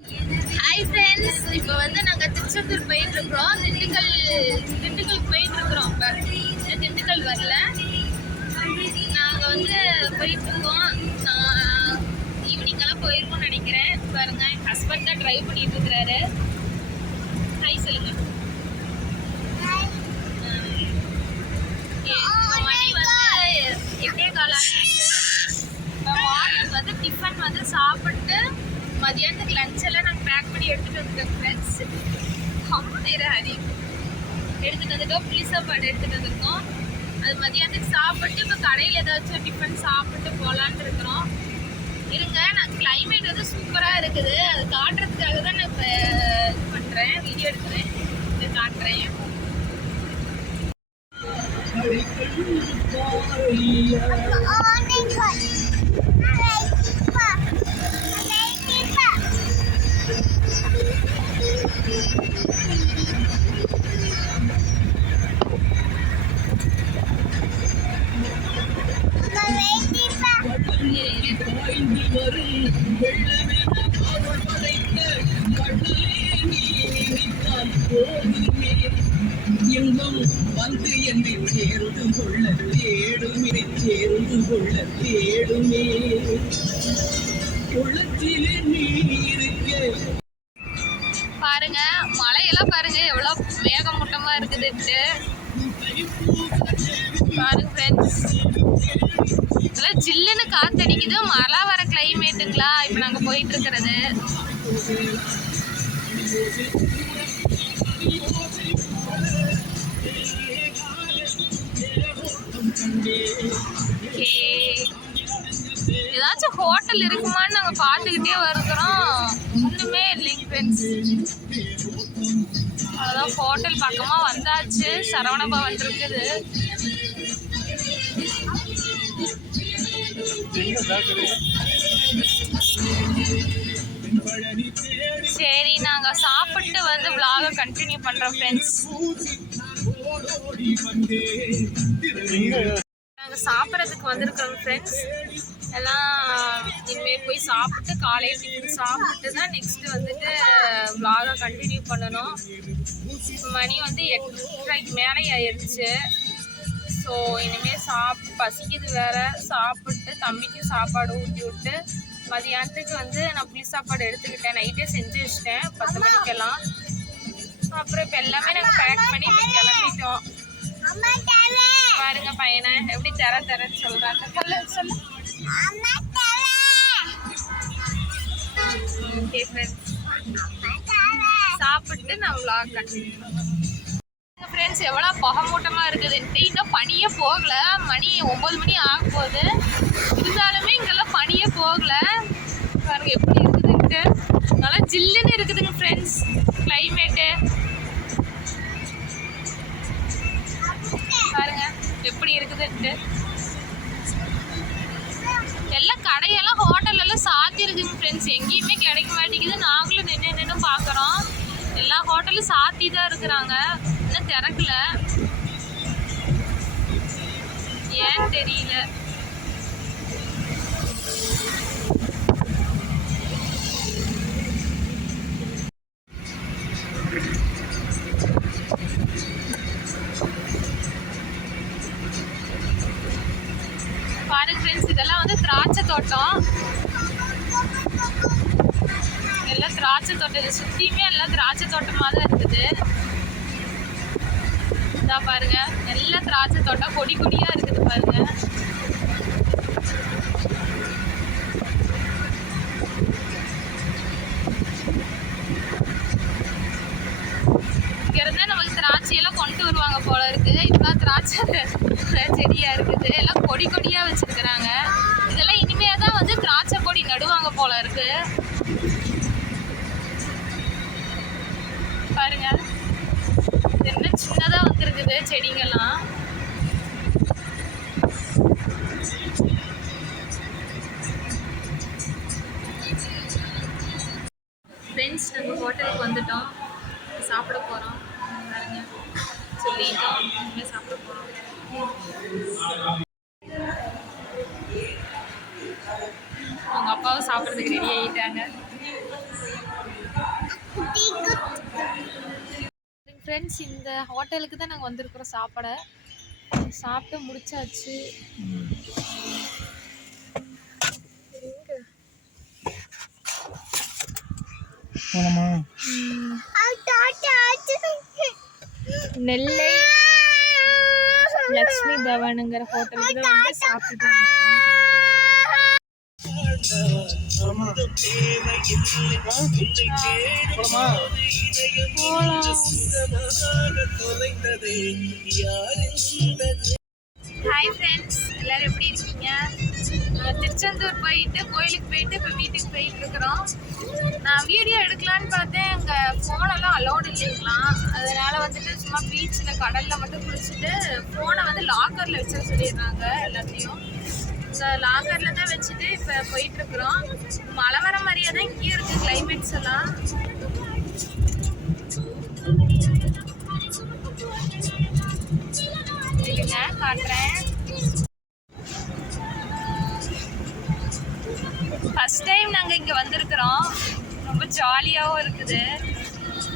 Hi friends இப்போ வந்து நாங்கள் திருச்செந்தூர் போயிட்டு இருக்கிறோம். திண்டுக்கல் திண்டுக்கல் போயிட்டு இருக்கிறோம். இப்போ திண்டுக்கல் வரல. நாங்கள் வந்து போயிட்டு இருக்கோம். நான் ஈவினிங்கெல்லாம் போயிருக்கோம்னு நினைக்கிறேன். பாருங்க என் ஹஸ்பண்ட் தான் ட்ரைவ் பண்ணிட்டு இருக்கிறாரு. ஹாய் சொல்லுங்க ஏ, இப்போ மணி வந்து எட்டே காலம் மார்னிங் வந்து டிஃபன் வந்து சாப்பிட்டு மதியானத்துக்கு லஞ்ச் எல்லாம் நாங்கள் பேக் பண்ணி எடுத்துகிட்டு வந்துட்டோம் ஃப்ரெண்ட்ஸ் அம்மேர ஹரி எடுத்துகிட்டு வந்துட்டோம் புளி சாப்பாடு எடுத்துகிட்டு வந்திருக்கோம். அது மதியானத்துக்கு சாப்பிட்டு இப்போ கடையில் ஏதாச்சும் டிஃபன் சாப்பிட்டு போகலான்னு இருக்கிறோம். இருங்க நான் கிளைமேட் வந்து சூப்பராக இருக்குது. அது காட்டுறதுக்காக தான் நான் இப்போ இது பண்ணுறேன் வீடியோ எடுக்கிறேன். இது காட்டுறேன். இன்பம் வந்து என்னை சேர்ந்து கொள்ள தேடுமே சேர்ந்து கொள்ள தேடுமே குளத்திலே நீ இருக்க பாருங்க மலையெல்லாம் பாருங்க எவ்வளோ மேகமூட்டமா இருக்குதுன்ட்டு பாருங்க ஃப்ரெண்ட்ஸ் இதெல்லாம் ஜில்லுன்னு காத்தடிக்குது மழை கிளைமேட்டுங்களா இப்போ நாங்கள் போயிட்டு இருக்கிறது ஏதாச்சும் ஹோட்டல் இருக்குமான்னு நாங்கள் பார்த்துக்கிட்டே வருகிறோம் ஒன்றுமே இல்லைங்க ஃப்ரெண்ட்ஸ் அதான் ஹோட்டல் பக்கமாக வந்தாச்சு. சரவண பவன் இருக்குது சரி நாங்கள் சாப்பிட்டு வந்து விலாக கண்டினியூ பண்ணுறோம் ஃப்ரெண்ட்ஸ் நாங்க நாங்கள் சாப்பிட்றதுக்கு வந்திருக்கோம் ஃப்ரெண்ட்ஸ் எல்லாம் இனிமேல் போய் சாப்பிட்டு காலையில் டிஃபன் சாப்பிட்டு தான் நெக்ஸ்ட்டு வந்துட்டு விலாக கண்டினியூ பண்ணணும். இப்போ மணி வந்து எட்டரைக்கு மேலே ஆயிடுச்சு ஸோ இனிமேல் சாப் பசிக்குது வேற. சாப்பிட்டு தம்பிக்கு சாப்பாடு ஊட்டி விட்டு மதியானத்துக்கு வந்து நான் புளி சாப்பாடு எடுத்துக்கிட்டேன். நைட்டே செஞ்சு வச்சிட்டேன். பத்து மணிக்கெல்லாம். அப்புறம் இப்போ எல்லாமே நாங்கள் பேக் பண்ணி இப்போ கிளம்பிட்டோம். பாருங்க பையனை. எப்படி தர தரன்னு சொல்றாங்க. சொல்லு. சாப்பிட்டு நான் vlog கண்டினியூ ஃப்ரெண்ட்ஸ் எவ்வளோ புகமூட்டமாக இருக்குதுன்ட்டு இன்னும் பனியே போகல. மணி ஒம்பது மணி ஆக போகுது. இருந்தாலுமே இங்கெல்லாம் பனியே போகல. பாருங்க எப்படி இருக்குதுன்ட்டு. நல்லா ஜில்லுன்னு இருக்குதுங்க ஃப்ரெண்ட்ஸ் கிளைமேட்டு பாருங்க எப்படி இருக்குதுன்ட்டு. எல்லாம் கடையெல்லாம் ஹோட்டல் எல்லாம் சாத்தி இருக்குங்க ஃப்ரெண்ட்ஸ் எங்கேயுமே கிடைக்க மாட்டேங்குது. நாங்களும் நின்று நின்று பார்க்குறோம். எல்லா ஹோட்டலும் சாத்தி தான் இருக்கிறாங்க. இன்னும் திறக்கல. ஏன்னு தெரியல. தோட்டம் எல்லாம் திராட்சை தோட்டம். இது சுற்றியுமே எல்லாம் திராட்சை தோட்டமாக தான் இருக்குது. இதா பாருங்க. எல்லாம் திராட்சை தோட்டம். கொடி கொடியாக இருக்குது பாருங்க. இங்கேருந்து நமக்கு திராட்சையெல்லாம் கொண்டு வருவாங்க போல இருக்கு. இதுதான் திராட்சை செடியா இருக்குது. எல்லாம் கொடி கொடியா வச்சிருக்கிறாங்க இதெல்லாம் இனிமே தான் வந்து திராட்சை கொடி நடுவாங்க போல இருக்கு. பாருங்க. என்ன சின்னதா வந்திருக்குது செடிங்கெல்லாம். ஃப்ரெண்ட்ஸ் நம்ம ஹோட்டலுக்கு வந்துட்டோம். அப்பாவும் சாப்பிட்றதுக்கு ரெடி ஆகிட்டாங்க ஃப்ரெண்ட்ஸ் இந்த ஹோட்டலுக்கு தான் நாங்கள் வந்திருக்கிறோம் சாப்பிட. சாப்பிட்டு முடிச்சாச்சு. நெல்லை லக்ஷ்மி பவனுங்கிற ஹோட்டலுக்கு தான் வந்து சாப்பிட்டு ஹாய் ஃப்ரெண்ட்ஸ் எல்லாரும் எப்படி இருக்கீங்க? திருச்செந்தூர் போயிட்டு கோயிலுக்கு போயிட்டு இப்போ வீட்டுக்கு போயிட்டு இருக்கிறோம். நான் வீடியோ எடுக்கலான்னு பார்த்தேன். அங்கே ஃபோனெல்லாம் அலோடு இல்லைங்களாம். அதனால வந்துட்டு சும்மா பீச்சில் கடலில் மட்டும் குளிச்சுட்டு ஃபோனை வந்து லாக்கரில் வச்சு சொல்லிடுறாங்க எல்லாத்தையும். ஸோ லாக்கரில் தான் வச்சுட்டு இப்போ போயிட்டு இருக்கிறோம் மழை வர மாதிரியே தான் இங்கே இருக்குது கிளைமேட்ஸ் எல்லாம். இருங்க காட்டுறேன். ஃபர்ஸ்ட் டைம் நாங்கள் இங்கே வந்திருக்கிறோம். ரொம்ப ஜாலியாகவும் இருக்குது.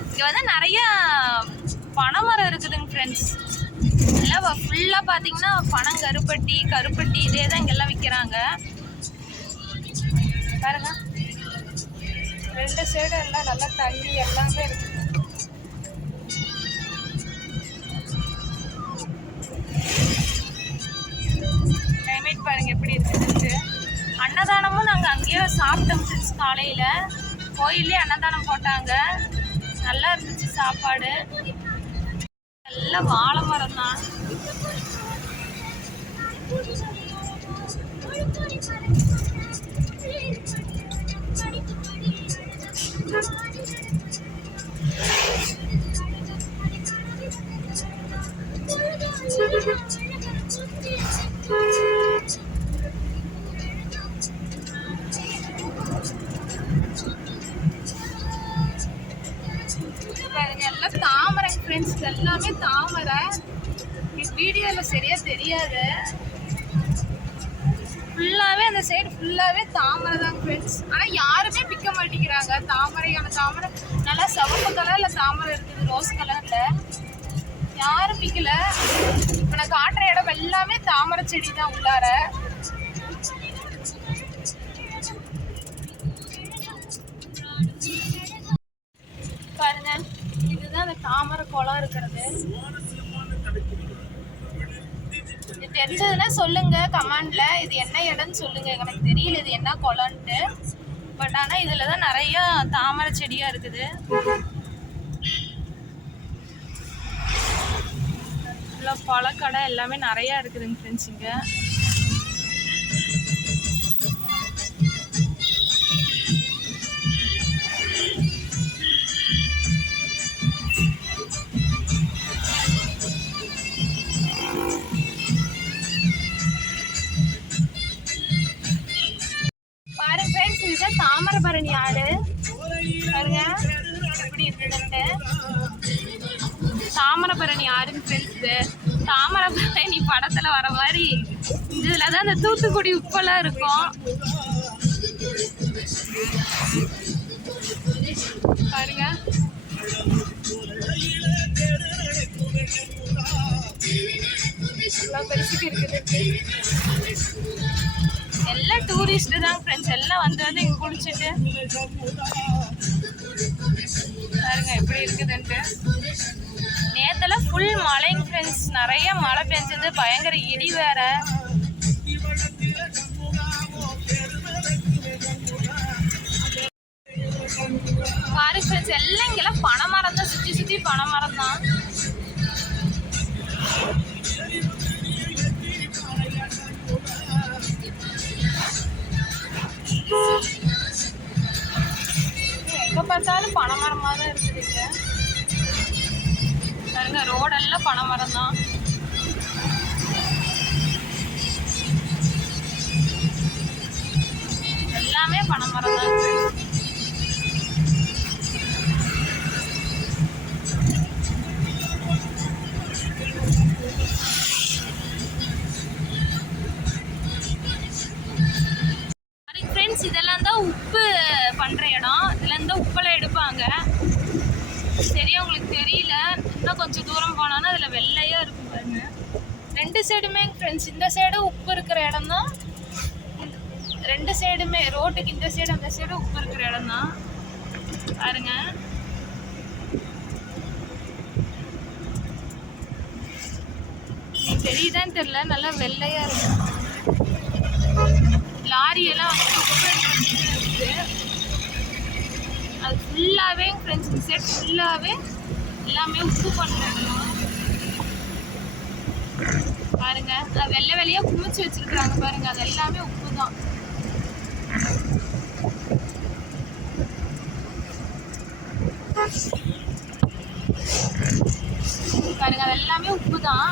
இங்கே வந்து நிறைய பனைமரம் இருக்குதுங்க ஃப்ரெண்ட்ஸ் எல்லாம் ஃபுல்லாக பார்த்தீங்கன்னா பனம் கருப்பட்டி இதே தான் இங்கெல்லாம் விற்கிறாங்க பாருங்க. ரெண்டு சைடு எல்லாம் நல்லா தண்ணி எல்லாமே இருக்குது கிளைமேட் பாருங்க எப்படி இருக்குதுன்ட்டு அன்னதானமும் நாங்கள் அங்கேயே சாப்பிட்டோம் ஃப்ரெண்ட்ஸ் காலையில். கோயிலே அன்னதானம் போட்டாங்க. நல்லா இருந்துச்சு சாப்பாடு. நல்ல வாழை மரம் தான் Thank you. இது எல்லாமே தாமரை. வீடியோவில் சரியா தெரியாது. ஃபுல்லாகவே அந்த சைடு ஃபுல்லாகவே தாமரை தான் ஃப்ரெண்ட்ஸ் ஆனால் யாருமே பிக்க மாட்டேங்கிறாங்க. தாமரையான தாமரை. நல்லா சிவப்பு கலரில் தாமரை இருக்குது ரோஸ் கலரில் யாரும் பிக்கல இப்போ நான் காட்டுற இடம் எல்லாமே தாமரை செடி தான் உள்ளார. தாமரை குளம் இருக்கிறது. இது தெரிஞ்சதுன்னா சொல்லுங்க கமெண்ட்ல. இது என்ன இடம்னு சொல்லுங்க. எனக்கு தெரியல இது என்ன குளம்ட்டு பட் ஆனால் இதில் தான் நிறைய தாமரை செடியா இருக்குது. பழக்கடை எல்லாமே நிறையா இருக்குதுங்க ஃப்ரெண்ட்ஸ் இங்கே. அதான் அந்த தூத்துக்குடி உப்பெல்லாம் இருக்கும். பாருங்க. எல்லாம் டூரிஸ்ட் தான் ஃப்ரெண்ட்ஸ் எல்லாம் வந்து வந்து இங்கே குளிச்சுட்டு. பாருங்க எப்படி இருக்குதுன்ட்டு. நேத்தெல்லாம் ஃபுல் மழைங்க ஃப்ரெண்ட்ஸ் நிறைய மழை பெஞ்சது. பயங்கர இடி வேற. பாருங்க ஃப்ரெண்ட்ஸ் பனை மரம் தான் சுற்றி சுற்றி பனை மரம் தான். எங்கே பார்த்தாலும் பனை மரமாக தான் இருக்குது இங்க. பாருங்க ரோடெல்லாம் பனைமரம் தான். எல்லாமே பனை மரம் தான். இருக்கு. இன்னும் கொஞ்சம் தூரம் போனோன்னா அதில் வெள்ளையாக இருக்கும் பாருங்க. ரெண்டு சைடுமே ஃப்ரெண்ட்ஸ் இந்த சைடும் உப்பு இருக்கிற இடம் தான் ரெண்டு சைடுமே ரோட்டுக்கு இந்த சைடு அந்த சைடு உப்பு இருக்கிற இடம் தான் பாருங்க. உங்களுக்கு தெரியுதான்னு தெரியல நல்லா வெள்ளையா இருக்கு லாரி எல்லாம் வந்து உப்பு இருக்குது. அது ஃபுல்லாகவே ஃப்ரெண்ட்ஸ் இந்த செட் ஃபுல்லாகவே எல்லாமே உப்பு பண்ணுறாங்க பாருங்க அது வெள்ளை வெள்ளையா குமிச்சு வச்சிருக்காங்க பாருங்க அது எல்லாமே உப்பு தான் பாருங்க அது எல்லாமே உப்பு தான்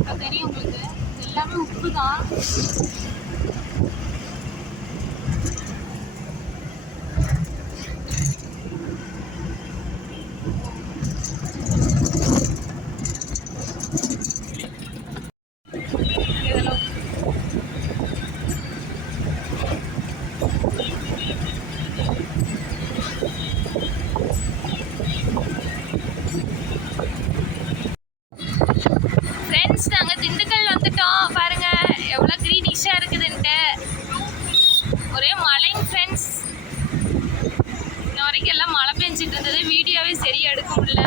அது தெரியும் உங்களுக்கு எல்லாமே உப்பு தான் இதெல்லாம் ஃப்ரெண்ட்ஸ் நாங்கள் திண்டுக்கல் வந்துட்டோம். பாருங்க எவ்வளோ க்ரீனிஷாக இருக்குதுன்ட்டு. ஒரே மழைங்க ஃப்ரெண்ட்ஸ் இன்ன வரைக்கும் எல்லாம் மழை பெஞ்சிட்டு இருந்தது. வீடியோவே சரியா எடுக்க முடியல.